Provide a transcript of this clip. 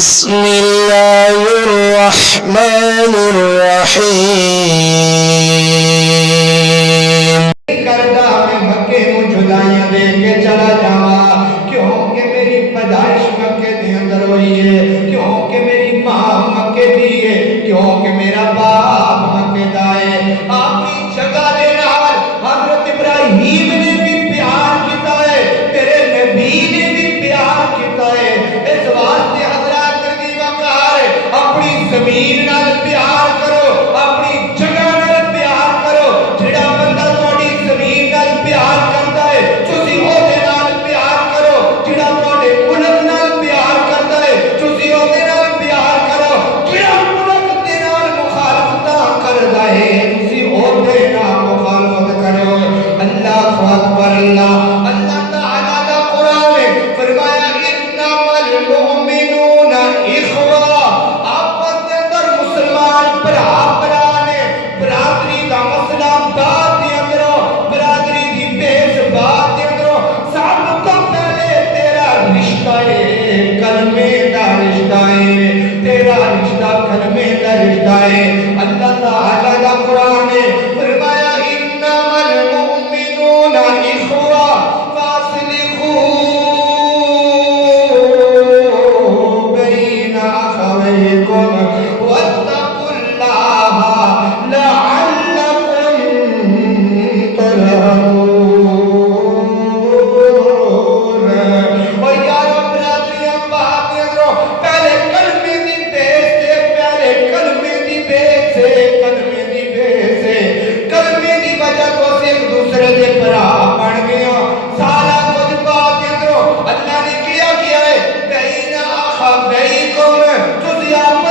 بسم اللہ الرحمن الرحیم کردہ میں مکے نو جدائیاں دے کے چلا جاواں کیونکہ میری پیدائش مکے دے اندر ہوئی ہے کیونکہ میری ماں مکے دی ہے کیونکہ میرا باپ مکے دا ہے اپنی جگہ دے نال حضرت ابراہیم نے بھی پیار کیتا ہے میرے نبی نے بھی پیار کیتا ہے اس واسطے حضرات دی وقار اپنی زمین نال پیار کرو اپنی جگہ نال پیار کرو جڑا بندہ تہاڈی زمین نال پیار کردا ہے تسی او دے نال پیار کرو جڑا تہاڈے ملک نال پیار کردا ہے تسی او دے نال پیار کرو جڑا ملک دے نال مخالفت کردا ہے تسی او دے نال مخالفت کرو اللہ اکبر اللہ اللہ تعالی دا قرآن ہے فرمایا انما المؤمنون اخوہ آپس دے اندر مسلمان بھرا بھرا نے برادری دا مسئلہ بات دے اندروں برادری دی بیس بات دے اندروں سب تو پہلے تیرا رشتہ ہے کلمے دا رشتہ ہے تیرا رشتہ کلمے دا رشتہ ہے اللہ تعالی دا قرآن ہے فرمایا انما المؤمنون اخوہ فاصلحوا بین اخویکم واتقوا اللہ لعلکم ترحمون اور یارو برادریاں بات دے اندروں پہلے کلمے دی بیس سے پہلے کلمے دی بیس سے کلمے دی بیس سے کلمے دی وجہ تو سے ایک دوسرے دے بھرا بن گئے ہو سارا کچھ بات دے اندروں اللہ نے کیا ہے بین اخویکم تسی آپس